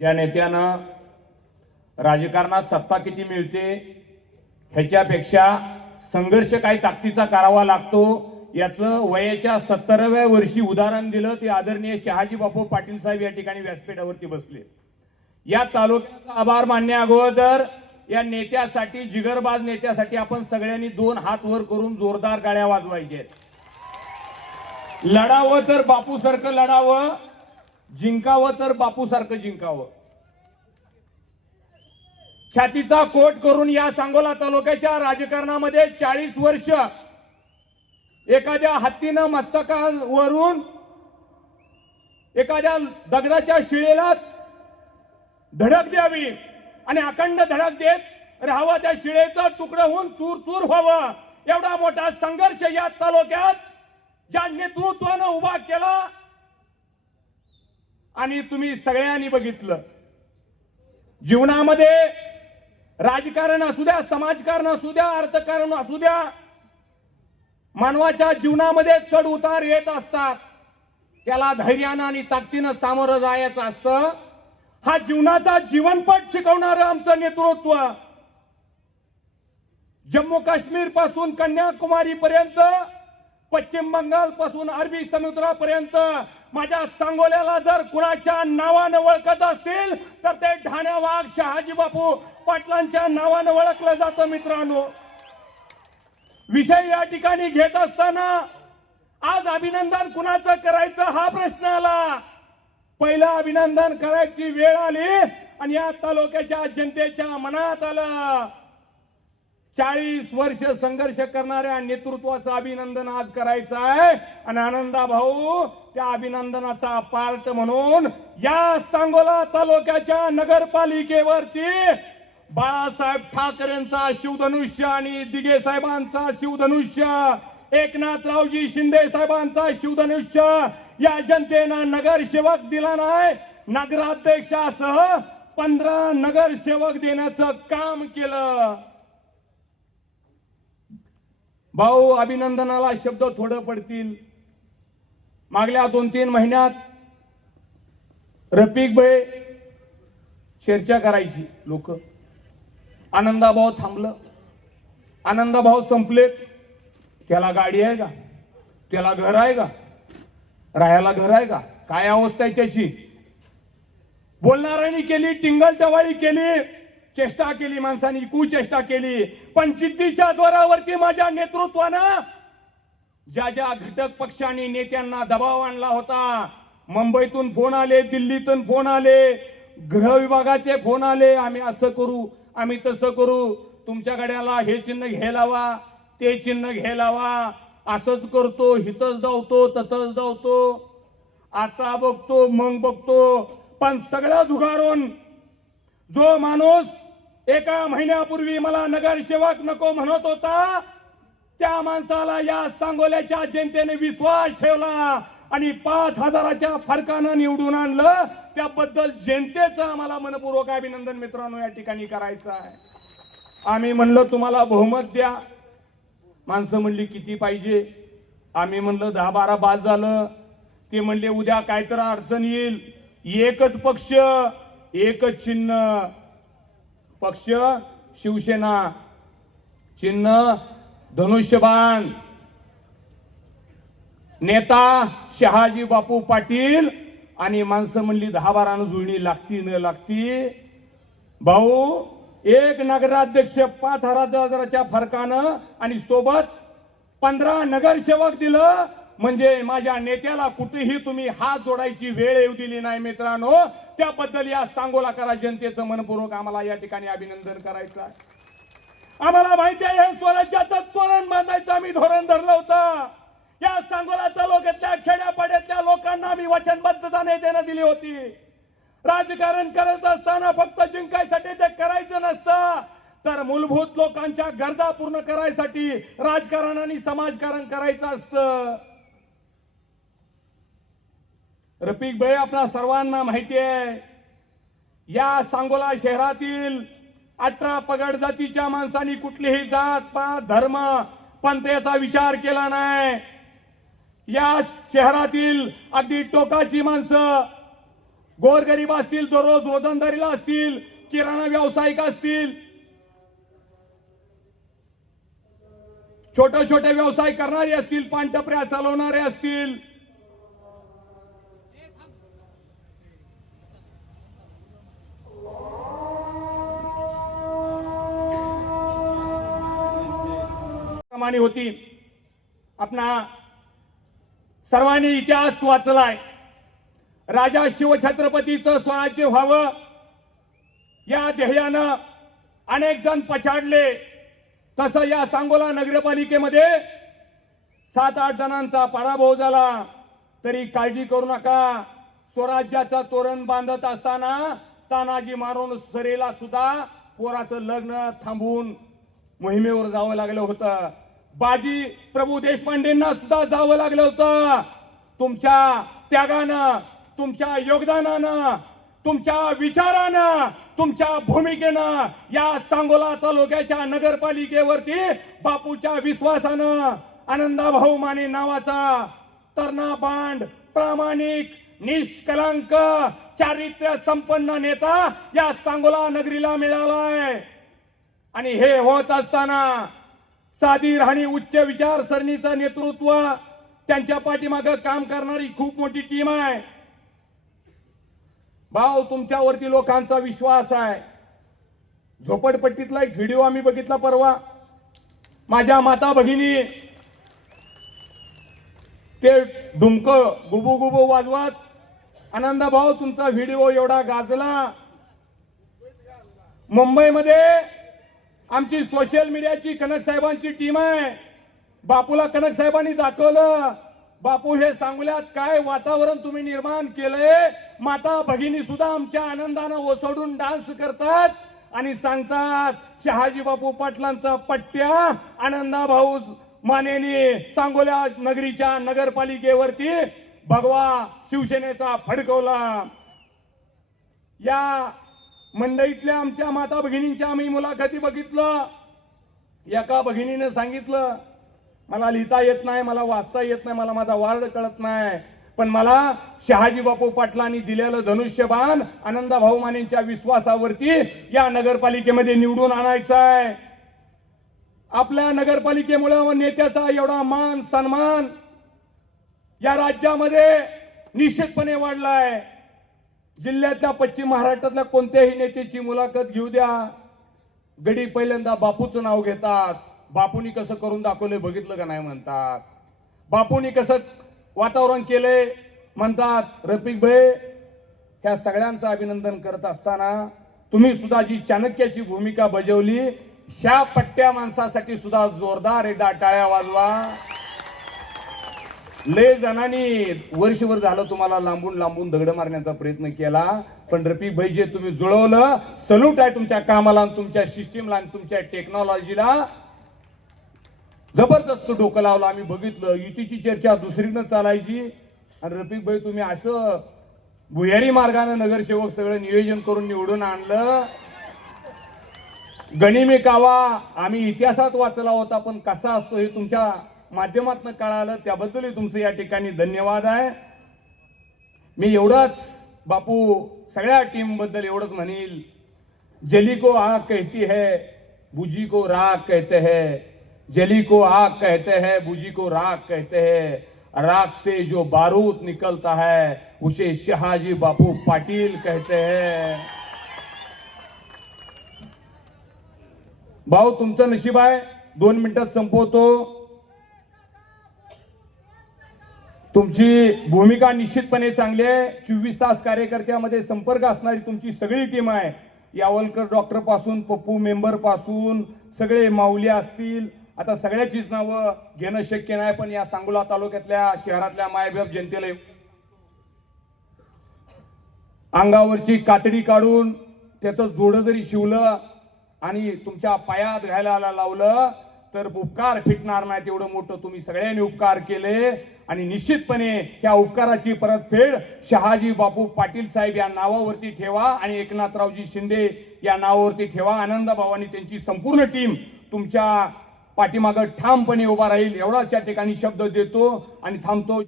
ज्या नेत्यानं राजकारणात सत्ता किती मिळते ह्याच्यापेक्षा संघर्ष काही ताकदीचा करावा लागतो याचं वयाच्या 70व्या वर्षी उदाहरण दिलं ते आदरणीय शहाजी बापू पाटील साहेब या ठिकाणी व्यासपीठावरती बसले। या तालुक्याचा आभार मानण्या अगोदर या नेत्यासाठी, जिगरबाज नेत्यासाठी आपण सगळ्यांनी 2 हात वर करून जोरदार टाळ्या वाजवायचे। लढावं तर बापू सारखं लढावं, जिंकावं तर बापू सारखं जिंकावं। छातीचा कोट करून या सांगोला तालुक्याच्या राजकारणामध्ये 40 वर्ष एखाद्या हत्तीनं मस्तकावरून एखाद्या दगडाच्या शिळेला धडक द्यावी आणि अखंड धडक देत राहावं, त्या शिळेचा तुकडा होऊन चूर चूर व्हावं, एवढा मोठा संघर्ष या तालुक्यात ज्या नेतृत्वानं उभा केला आणि तुम्ही सगळ्यांनी बघितलं। जीवनामध्ये राजकारण असू द्या, समाजकारण असू द्या, अर्थकारण असू द्या, मानवाच्या जीवनामध्ये चढ उतार येत असतात, त्याला धैर्यानं आणि ताकदीनं सामोरं जायचं असतं। हा जीवनाचा जीवनपट शिकवणारं आमचं नेतृत्व जम्मू काश्मीर पासून कन्याकुमारी पर्यंत, पश्चिम बंगाल पासून अरबी समुद्रापर्यंत माझ्या सांगोल्याला जर कुणाच्या नावानं ओळखत असतील तर ते ढाण्या वाघ शहाजी बापू पाटलांच्या नावानं ओळखलं जातं। मित्रांनो, विषय या ठिकाणी घेत असताना आज अभिनंदन कुणाचं करायचं हा प्रश्न आला। पहिलं अभिनंदन करायची वेळ आली आणि या तालुक्याच्या जनतेच्या मनात आलं 40 वर्ष संघर्ष करणाऱ्या नेतृत्वाचं अभिनंदन आज करायचं आहे। आणि आनंदा भाऊ त्या अभिनंदनाचा पार्ट म्हणून या सांगोला तालुक्याच्या नगरपालिकेवरती बाळासाहेब ठाकरेंचा शिवधनुष्य आणि दिघे साहेबांचा शिवधनुष्य, एकनाथरावजी शिंदे साहेबांचा शिवधनुष्य या जनतेनं नगरसेवक दिला नाही, नगराध्यक्षासह 15 नगरसेवक देण्याचं काम केलं। भाऊ, अभिनंदनाला शब्द थोडं पडतील। मागल्या 2-3 महिन्यात रफिक भाई चर्चा करायची लोक, आनंदाभाऊ थांबलं, आनंदाभाऊ संपलेत, त्याला गाडी आहे का, त्याला घर आहे का, राहायला घर आहे का, काय अवस्था आहे त्याची। बोलणाऱ्यांनी केली, टिंगल टवाळी केली, चेष्टा केली, माणसांनी कुचेष्टा केली, पण जिद्दीच्या जोरावरती माझ्या नेतृत्वानं ज्या ज्या घटक पक्षांनी नेत्यांना दबाव आणला होता, मुंबईतून फोन आले, दिल्लीतून फोन आले, गृह विभागाचे फोन आले, आम्ही असं करू, आम्ही तसं करू, तुमच्या गाड्याला हे चिन्ह घ्यायला लावा, ते चिन्ह घ्यायला लावा, असंच करतो, हितच धावतो, ततच धावतो, आता बघतो मग बघतो। पण सगळं झुगारून जो माणूस एका महिन्यापूर्वी मला नगरसेवक नको म्हणत होता, त्या माणसाला या सांगोल्याच्या जनतेने विश्वास ठेवला आणि 5,000च्या फरकानं निवडून आणलं। त्याबद्दल जनतेचं आम्हाला मनपूर्वक अभिनंदन मित्रांनो या ठिकाणी करायचं आहे। आम्ही म्हणलं तुम्हाला बहुमत द्या, माणसं म्हणली किती पाहिजे, आम्ही म्हणलं 10-12 बाद झालं। ते म्हणले उद्या काहीतरी अडचण येईल, एकच पक्ष एकच चिन्ह, पक्ष शिवसेना, चिन्ह धनुष्यबाण, नेता शहाजी बापू पाटील, आणि माणसं म्हणली 10-12 जुळणी लागती न लागती। भाऊ, एक नगराध्यक्ष 5,000च्या फरकानं आणि सोबत 15 नगरसेवक दिलं म्हणजे माझ्या नेत्याला कुठेही तुम्ही हात जोडायची वेळ येऊ दिली नाही मित्रांनो। त्याबद्दल या सांगोलाकरा जनतेचं मनपूर्वक आम्हाला या ठिकाणी अभिनंदन करायचं आहे। आम्हाला माहिती आहे हे स्वराज्याचं तोरण बांधायचं आम्ही धोरण धरलं होतं। या सांगोला तालुक्यातल्या खेड्यापाड्यातल्या लोकांना आम्ही वचनबद्धता नेत्यानं दिली होती। राजकारण करत असताना फक्त जिंकायसाठी ते करायचं नसतं, तर मूलभूत लोकांच्या गरजा पूर्ण करायसाठी राजकारण आणि समाजकारण करायचं असतं। रफिक भाई, आपल्या सर्वांना माहिती आहे या सांगोला शहरातील 18 पगड जातीच्या माणसांनी कुठलीही जात पात धर्म पंथाचा विचार केला नाही। या शहरातील अगदी टोकाची माणसं गोरगरीब असतील, दररोज रोजंदारीला असतील, किराणा व्यावसायिक असतील, छोटे छोटे व्यवसाय करणारे असतील, पानटपऱ्या चालवणारे असतील, मानी होती. आपणा सर्वांनी इतिहास वाचलाय. राजा शिवछत्रपतीचं स्वराज्य व्हावं या ध्येयानं अनेक जण पछाडले. तसं या सांगोला नगरपालिकेमध्ये 7-8 जणांचा पराभव झाला. तरी काळजी करू नका. स्वराज्याचं तोरण बांधत असताना तानाजी मारून सरेला सुद्धा पोराचं लग्न थांबवून मोहिमेवर जावं लागलं होतं. बाजी प्रभू देशपांडेंना सुद्धा जावं लागलं होतं. तुमच्या त्यागानं, तुमच्या योगदानानं, तुमच्या विचारानं, तुमच्या भूमिकेनं या सांगोला तालुक्याच्या नगरपालिकेवरती बापूच्या विश्वासानं आनंदभाऊ माने नावाचा तरणा बांड, प्रामाणिक, निष्कलंक, चारित्र्य संपन्न नेता या सांगोला नगरीला मिळालाय. आणि हे होत असताना साधी राहणी, उच्च विचारसरणीचं नेतृत्व, त्यांच्या पाठीमागे काम करणारी खूप मोठी टीम आहे. भाऊ, तुमच्यावरती लोकांचा विश्वास आहे. झोपडपट्टीतला एक व्हिडिओ आम्ही बघितला परवा. माझ्या माता भगिनी ते डुमक गुबू गुबू वाजवत, आनंद भाऊ तुमचा व्हिडिओ एवढा गाजला. मुंबईमध्ये आमची सोशल मीडियाची कनक साहेबांची टीम आहे. बापूला कनक साहेबांनी दाखवलं, बापू हे सांगोल्यात काय वातावरण तुम्ही निर्माण केलंय. माता भगिनी सुद्धा आमच्या आनंदानं ओसडून डान्स करतात आणि सांगतात शहाजी बापू पाटलांचा पट्ट्या आनंदाभाऊ मानेनी सांगोल्या नगरीच्या नगरपालिकेवरती भगवा शिवसेनेचा फडकवला. या मंडईतल्या आमच्या माता भगिनींच्या आम्ही मुलाखती बघितलं. एका भगिनीने सांगितलं, मला लिहिता येत नाही, मला वाचता येत नाही, मला माझा वार्ड कळत नाही, पण मला शहाजी बापू पाटलांनी दिलेलं धनुष्यबाण आनंदभाऊ मानेंच्या विश्वासावरती या नगरपालिकेमध्ये निवडून आणायचं आहे. आपल्या नगरपालिकेमुळे नेत्याचा एवढा मान सन्मान या राज्यामध्ये निश्चितपणे वाढलाय. जिल्ह्यातल्या पश्चिम महाराष्ट्रातल्या कोणत्याही नेत्याची मुलाखत घेऊ द्या, गडी पहिल्यांदा बापूचं नाव घेतात. बापूंनी कसं करून दाखवले बघितलं का नाही म्हणतात. बापूंनी कसं वातावरण केले म्हणतात. रफिक भाई, ह्या सगळ्यांचं अभिनंदन करत असताना तुम्ही सुद्धा जी चाणक्याची भूमिका बजावली, ह्या पट्ट्या माणसासाठी सुद्धा जोरदार एकदा टाळ्या वाजवा. लय जणांनी वर्षभर झालं तुम्हाला लांबून लांबून दगड मारण्याचा प्रयत्न केला, पण रफिक भाई जे तुम्ही जुळवलं, सल्यूट आहे तुमच्या कामाला, तुमच्या सिस्टीमला, तुमच्या टेक्नॉलॉजीला. जबरदस्त डोकं लावलं. आम्ही बघितलं युतीची चर्चा दुसरीकडे चालायची आणि रफिक भाई तुम्ही असं भुयारी मार्गाने नगरसेवक सगळं नियोजन करून निवडून आणलं. गनिमी कावा आम्ही इतिहासात वाचला होता, पण कसा असतो हे तुमच्या माध्यमातून कळालं, त्याबद्दलही तुमचं या ठिकाणी धन्यवाद आहे. मी एवढंच बापू सगळ्या टीम बद्दल एवढंच म्हणेल, जली को आग कहती है, बुझी को राख कहते हैं. जली को आग कहते हैं, बुझी को राख कहते हैं. राख से जो बारूद निकलता है उसे शहाजी बापू पाटील कहते हैं. भाऊ, तुमचं नशीब आहे. 2 मिनिटात संपवतो. तुमची भूमिका निश्चितपणे चांगली आहे. 24 तास कार्यकर्त्यामध्ये संपर्क असणारी तुमची सगळी टीम आहे. यावलकर डॉक्टर पासून पप्पू मेंबर पासून सगळे माऊली असतील. आता सगळ्याचीच नावं घेणं शक्य नाही, पण या सांगोला तालुक्यातल्या शहरातल्या मायबाप जनतेला अंगावरची कातडी काढून त्याचं जोडं जरी शिवलं आणि तुमच्या पायात घायला लावलं तर उपकार फिटणार नाही. तेवढं मोठं तुम्ही सगळ्यांनी उपकार केले आणि निश्चितपणे त्या उपकाराची परतफेड शहाजी बापू पाटील साहेब या नावावरती ठेवा आणि एकनाथरावजी शिंदे या नावावरती ठेवा. आनंदभावांनी त्यांची संपूर्ण टीम तुमच्या पाठीमागं ठामपणे उभा राहील एवढाच या ठिकाणी शब्द देतो आणि थांबतो.